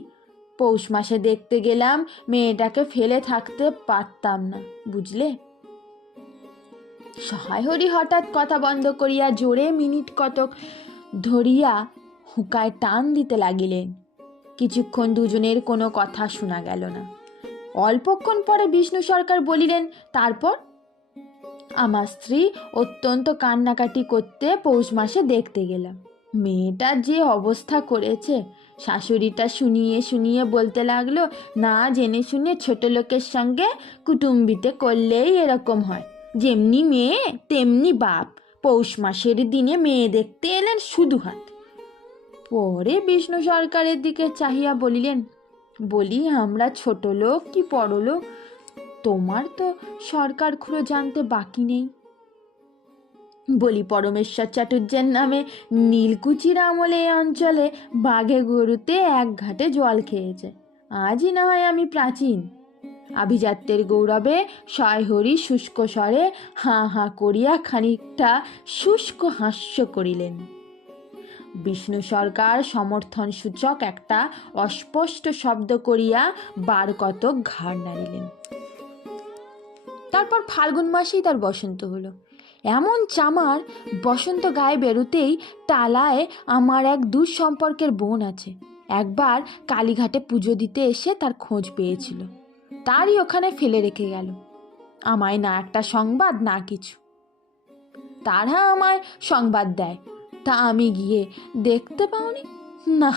পৌষ মাসে দেখতে গেলাম, মেয়েটাকে ফেলে থাকতে পারতাম না, বুঝলে। সহায় হরি হঠাৎ কথা বন্ধ করিয়া জোরে মিনিট কতক ধরিয়া হুঁকায় টান দিতে লাগিলেন। কিছুক্ষণ দুজনের কোনো কথা শোনা গেল না। অল্পক্ষণ পরে বিষ্ণু সরকার বলিলেন, তারপর? আমার স্ত্রী অত্যন্ত কান্নাকাটি করতে পৌষ মাসে দেখতে গেলাম। মেয়েটার যে অবস্থা করেছে, শাশুড়িটা শুনিয়ে শুনিয়ে বলতে লাগলো, না জেনে শুনে ছোট লোকের সঙ্গে কুটুম্বিতে করলেই এরকম হয়, যেমনি মেয়ে তেমনি বাপ। পৌষ মাসের দিনে মেয়ে দেখতে এলেন শুধু হাত। পরে বিষ্ণু সরকারের দিকে চাহিয়া বলিলেন, বলি, আমরা ছোট লোক কি পরলোক, তোমার তো সরকার খুঁড়ো জানতে বাকি নেই। বলি, পরমেশ্বর চাটুর্যের নামে নীলকুচির আমলে এই অঞ্চলে বাঘে গরুতে 1 ঘাটে জল খেয়েছে। আজই না হয় আমি প্রাচীন, আভিজাত্যের গৌরবে সয়হরি শুষ্ক স্বরে হাঁ হাঁ করিয়া খানিকটা শুষ্ক হাস্য করিলেন। বিষ্ণু সরকার সমর্থন সূচক একটা অস্পষ্ট শব্দ করিয়া বার কতক ঘাড় নাড়িলেন। তারপর ফাল্গুন মাসেই তার বসন্ত হলো। এমন চামার বসন্ত গায়ে বেরোতেই টালায় আমার এক দূর সম্পর্কের বোন আছে, একবার কালীঘাটে পুজো দিতে এসে তার খোঁজ পেয়েছিল, তারই ওখানে ফেলে রেখে গেল। আমায় না একটা সংবাদ না কিছু। তারা আমায় সংবাদ দেয়, তা আমি গিয়ে দেখতে পাওনি? না,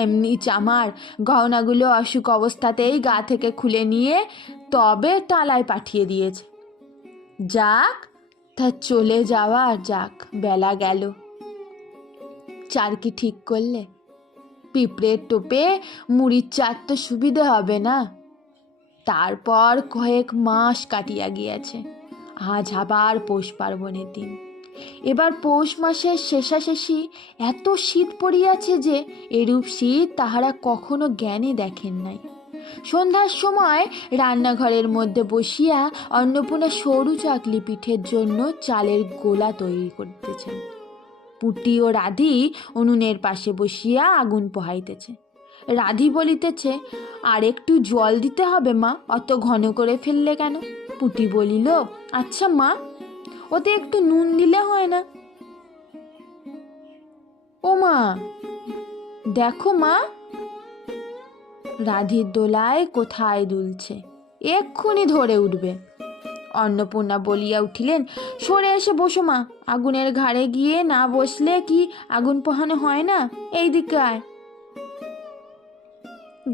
এমনি চামার গহনাগুলো অসুখ অবস্থাতেই গা থেকে খুলে নিয়ে তবে টালায় পাঠিয়ে দিয়েছে। যাক, তা চলে যাওয়া যাক, বেলা গেল। চারকি ঠিক করলে? পিঁপড়ের টোপে মুড়ির চার তো সুবিধে হবে না। তারপর কয়েক মাস কাটিয়া গিয়াছে, আজ আবার পৌষ পার্বণের দিন। এবার পৌষ মাসের শেষাশেষি এত শীত পড়িয়াছে যে এরূপ শীত তাহারা কখনো জ্ঞানে দেখেন নাই। সন্ধ্যার সময় রান্নাঘরের মধ্যে বসিয়া অন্নপূর্ণা সরু চাকলি পিঠের জন্য চালের গোলা তৈরি করিতেছেন। পুটি ও রাধি উনুনের পাশে বসিয়া আগুন পোহাইতেছে। রাধি বলিতেছে, আর একটু জল দিতে হবে মা, অত ঘন করে ফেললে কেন? পুটি বলিল, আচ্ছা মা, ওতে একটু নুন দিলে হয় না? ও মা, দেখো মা, রাধির দোলায় কোথায় দুলছে, এক্ষুনি ধরে উঠবে। অন্নপূর্ণা বলিয়া উঠিলেন, সরে এসে বসো মা, আগুনের ঘাড়ে গিয়ে না বসলে কি আগুন পোহানো হয় না? এই দিকে আয়।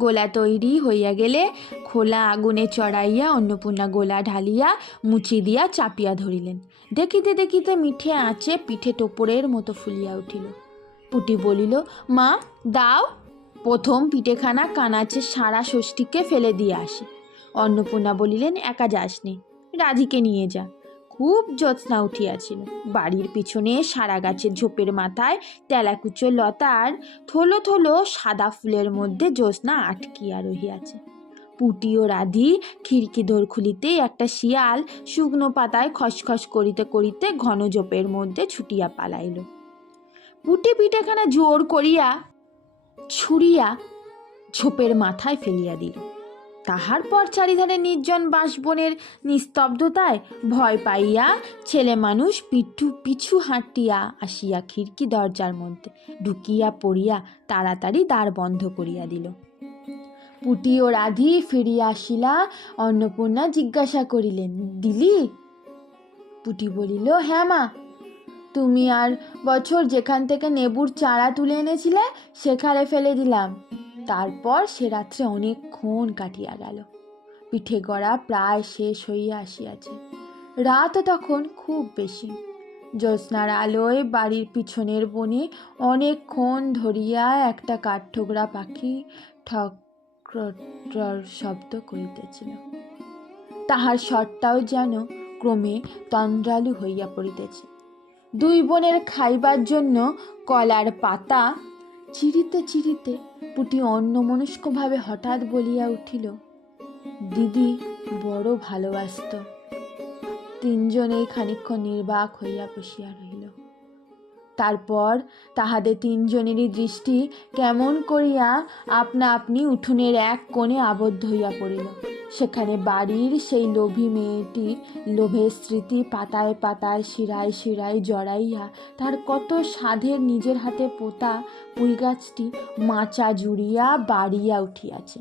গোলা তৈরি হইয়া গেলে খোলা আগুনে চড়াইয়া অন্নপূর্ণা গোলা ঢালিয়া মুচি দিয়া চাপিয়া ধরিলেন। দেখিতে দেখিতে মিঠে আঁচে পিঠে টোপরের মতো ফুলিয়া উঠিল। পুটি বলিল, মা দাও, প্রথম পিঠেখানা কানাচে সারা ষষ্ঠীকে ফেলে দিয়ে আসি। অন্নপূর্ণা বলিলেন, একা যাসনি, রাধিকে নিয়ে যা। খুব জ্যোৎস্না উঠিয়াছিল। বাড়ির পিছনে সারা গাছের ঝোপের মাথায় তেলাকুচো লতার থলো থলো সাদা ফুলের মধ্যে জ্যোৎস্না আটকিয়া রহিয়াছে। পুটি ও রাধি খিড়কি দোর খুলিতে একটা শিয়াল শুকনো পাতায় খসখস করিতে করিতে ঘন ঝোপের মধ্যে ছুটিয়া পালাইল। পুটি পিঠেখানা জোর করিয়া ছুঁড়িয়া ঝোপের মাথায় ফেলিয়া দিল। তাহার পর চারিধারে নির্জন বাঁশবনের নিস্তব্ধতায় ভয় পাইয়া ছেলে মানুষ পিছু হাঁটিয়া আসিয়া খিড়কি দরজার মধ্যে ঢুকিয়া পড়িয়া তাড়াতাড়ি দ্বার বন্ধ করিয়া দিল। পুটি ও রাধি ফিরিয়া আসিলা। অন্নপূর্ণা জিজ্ঞাসা করিলেন, দিলি? পুটি বলিল, হ্যাঁ মা, তুমি আর বছর যেখান থেকে নেবুর চারা তুলে এনেছিলে সেখানে ফেলে দিলাম। তারপর সে রাত্রে অনেকক্ষণ কাটিয়া গেল। পিঠে গড়া প্রায় শেষ হইয়া আসিয়াছে। রাতও তখন খুব বেশি। জ্যোৎস্নার আলোয় বাড়ির পিছনের বনে অনেকক্ষণ ধরিয়া একটা কাঠঠোকরা পাখি ঠক শব্দ করিতেছিল। তাহার স্বরটাও যেন ক্রমে তন্দ্রালু হইয়া পড়িতেছে। দুই বোনের খাইবার জন্য কলার পাতা চিরিতে চিরিতে পুটি অন্যমনস্কভাবে হঠাৎ বলিয়া উঠিল, দিদি বড় ভালোবাসত। তিনজনেই খানিকক্ষণ নির্বাক হইয়া বসিয়া রহিল। তারপর তাহাদের তিনজনেরই দৃষ্টি কেমন করিয়া আপনা আপনি উঠোনের এক কোণে আবদ্ধ হইয়া পড়িল। সেখানে বাড়ির সেই লোভী মেয়েটির লোভের স্মৃতি পাতায় পাতায় শিরায় শিরায় জড়াইয়া তার কত সাধের নিজের হাতে পোতা পুঁই গাছটি মাচা জুড়িয়া বাড়িয়া উঠিয়াছে।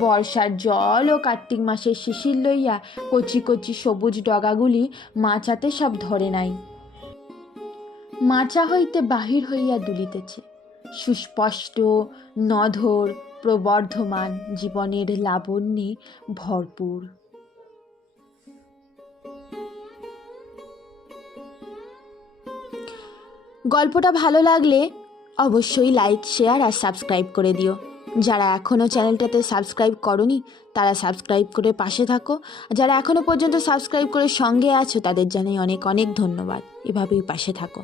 বর্ষার জল ও কার্তিক মাসের শিশির লইয়া কচি কচি সবুজ ডগাগুলি মাচাতে সব ধরে নাই। মাচা হইতে বাহির হইয়া দুলিতেছে সুস্পষ্ট নধর প্রবর্ধমান জীবনের লাবণ্যে ভরপুর। গল্পটা ভালো লাগলে অবশ্যই লাইক, শেয়ার আর সাবস্ক্রাইব করে দিও। যারা এখনও চ্যানেলটাতে সাবস্ক্রাইব করনি তারা সাবস্ক্রাইব করে পাশে থাকো। যারা এখনও পর্যন্ত সাবস্ক্রাইব করে সঙ্গে আছো তাদের জানাই অনেক অনেক ধন্যবাদ। এভাবেই পাশে থাকো।